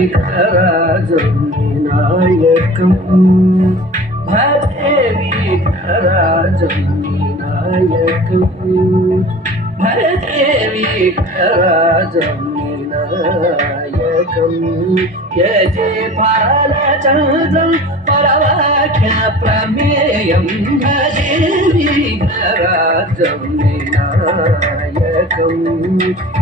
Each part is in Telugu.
విఘ్నరాజం వినాయకం భజే విఘ్నరాజం వినాయకం భజే విఘ్నరాజం వినాయకం యజే బాలచంద్రం పరవాఖ్య ప్రమేయం భజే విఘ్నరాజం వినాయకం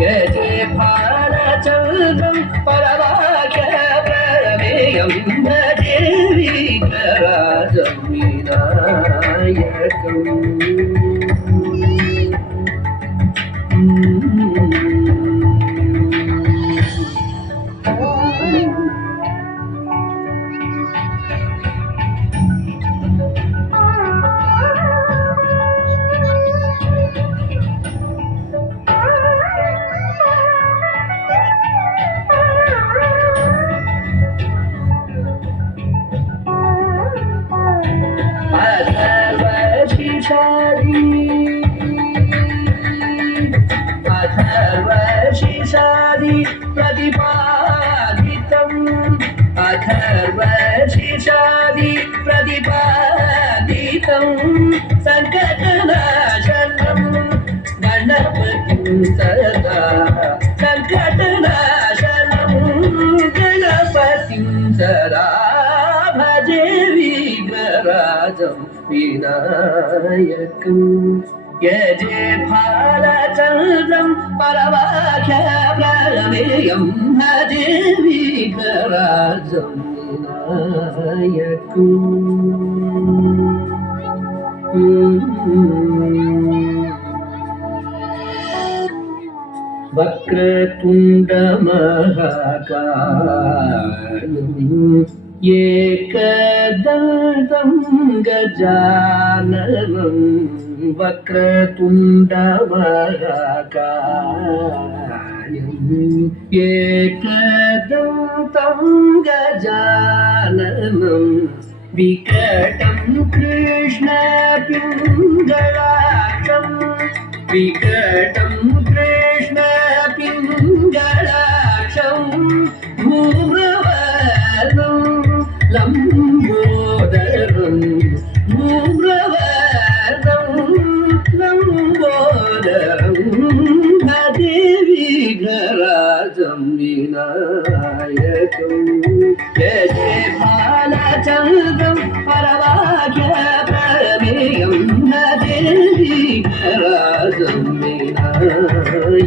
యజే బాలచంద్రం పరవాఖ్య ప్రమేయం భజే విఘ్నరాజం వినాయకం अथर्वशीर्षादि प्रतिपादितम् अथर्वशीर्षादि प्रतिपादितम् सङ्कटनाशनं गणपतिं सदा सङ्कटनाशनं गणपतिं सदा भजे विघ्नराजं विनायकम् यजे बालचन्द्रं परवाख्य प्रमेयं भजे विघ्नराजं विनायकम् वक्रतुण्डमहाकायम् एकदन्तं गजाननं वक्रतुण्डमहाकायम् एकदन्तं गजाननं विकटं कृष्णपिङ्गलाक्षं विकटं कृष्णपिङ्गलाक्षं धूम्रवर्णं लम्बोदरं धूम्रवर्णं लम्बोदरं भजे विघ्नराजं विनायकं यजे बालचन्द्रं परवाख्य प्रमेयं भजे विघ्नराजं विनायकम्